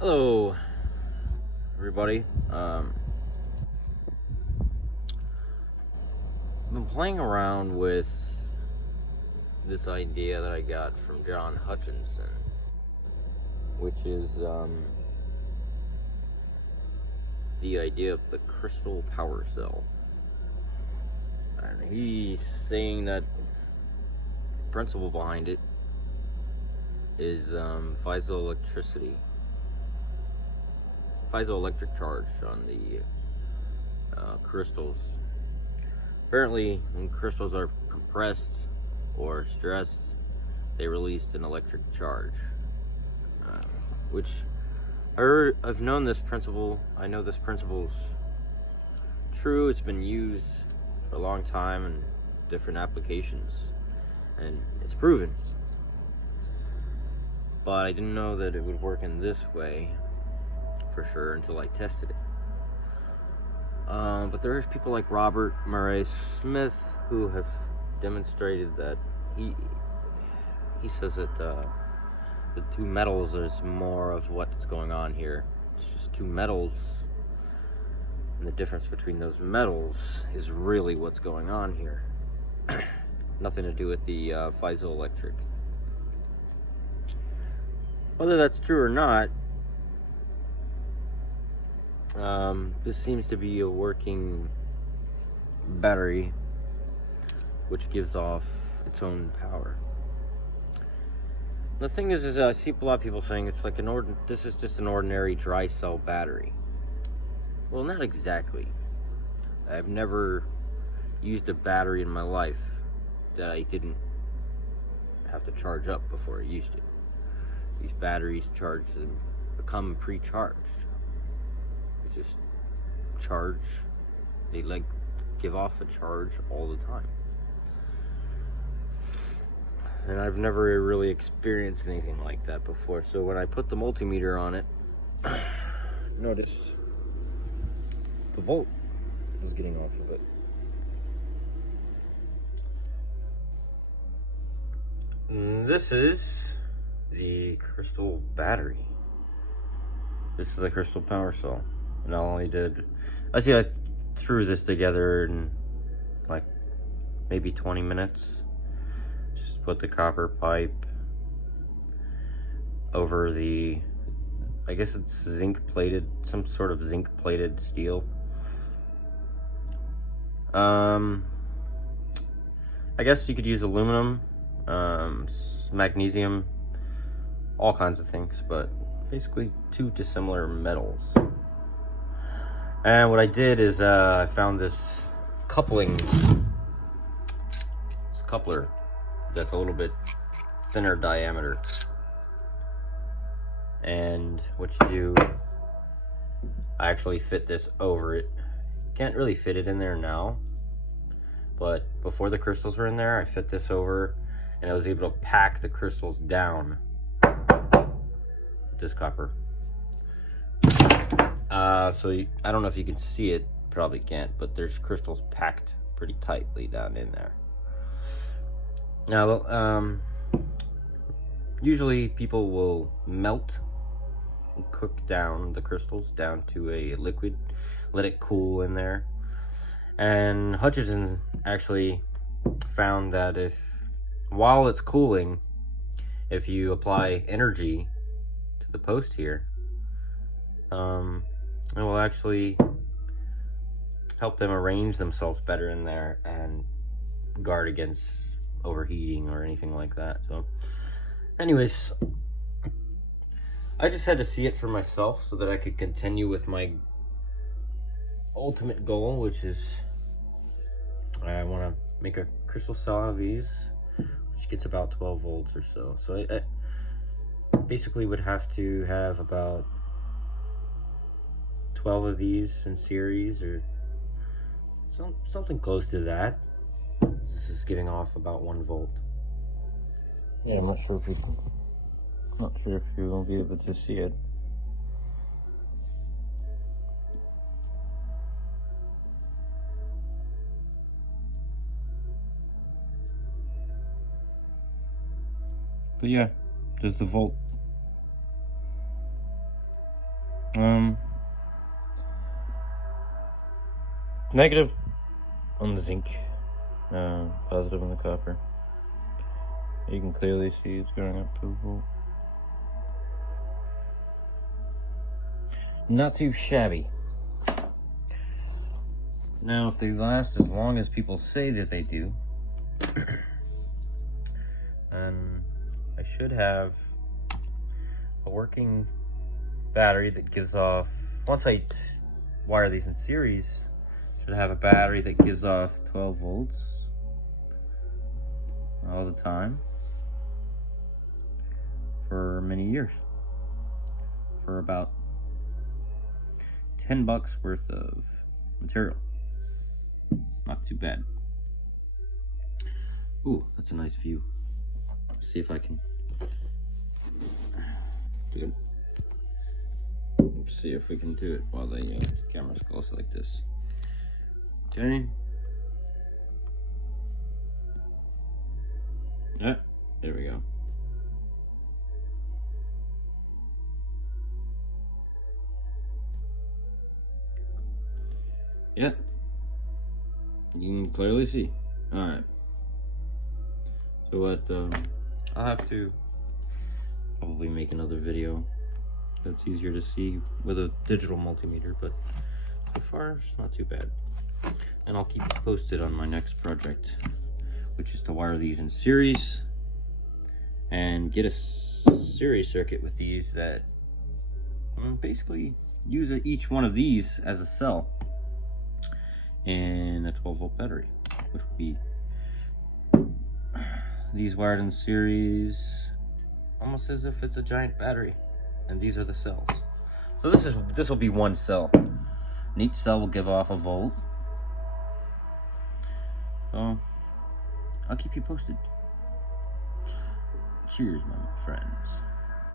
Hello, everybody. I've been playing around with this idea that I got from John Hutchison, which is the idea of the crystal power cell. And he's saying that the principle behind it is piezoelectric charge on the crystals. Apparently, when crystals are compressed or stressed, they release an electric charge, which I've known this principle. I know this principle's true. It's been used for a long time in different applications, and it's proven. But I didn't know that it would work in this way for sure until I tested it. But there's people like Robert Murray Smith who have demonstrated that he says that the two metals is more of what's going on here. It's just two metals, and the difference between those metals is really what's going on here. Nothing to do with the piezoelectric. Whether that's true or not, this seems to be a working battery which gives off its own power. The thing is I see a lot of people saying it's like this is just an ordinary dry cell battery. Well, not exactly. I've never used a battery in my life that I didn't have to charge up before I used it. These batteries charge and become pre-charged. You just charge. They give off a charge all the time. And I've never really experienced anything like that before. So when I put the multimeter on it, noticed the volt was getting off of it. And this is the crystal battery. This is the crystal power cell. And I threw this together in like maybe 20 minutes. Just put the copper pipe over I guess it's zinc plated, some sort of zinc plated steel. I guess you could use aluminum, magnesium, all kinds of things, but basically two dissimilar metals. And what I did is I found this coupler that's a little bit thinner diameter. And what you do, I actually fit this over it. Can't really fit it in there now, but before the crystals were in there, I fit this over, and I was able to pack the crystals down with this copper. So I don't know if you can see it, probably can't, but there's crystals packed pretty tightly down in there. Now, usually people will melt and cook down the crystals down to a liquid, let it cool in there. And Hutchison actually found that while it's cooling, if you apply energy to the post here, it will actually help them arrange themselves better in there and guard against overheating or anything like that. So anyways, I just had to see it for myself so that I could continue with my ultimate goal, which is I want to make a crystal cell out of these, which gets about 12 volts or so. So I basically would have to have about 12 of these in series, or something close to that. This is giving off about 1 volt. Yeah, I'm not sure if you will be able to see it. But yeah, there's the volt. Negative on the zinc, positive on the copper. You can clearly see it's going up to a volt. Not too shabby. Now, if they last as long as people say that they do, and I should have a working battery that gives off, once I wire these in series, should have a battery that gives off 12 volts all the time for many years, for about $10 worth of material. Not too bad. Ooh, that's a nice view. Let's see if I can do it. Let's see if we can do it while the camera's close like this. Okay. Yeah, there we go. Yeah, you can clearly see. All right. So what? I'll have to probably make another video that's easier to see with a digital multimeter, but so far it's not too bad. And I'll keep you posted on my next project, which is to wire these in series and get a series circuit with these that basically use each one of these as a cell and a 12-volt battery, which would be these wired in series almost as if it's a giant battery, and these are the cells. So this will be one cell, and each cell will give off a volt. So I'll keep you posted. Cheers, my friends.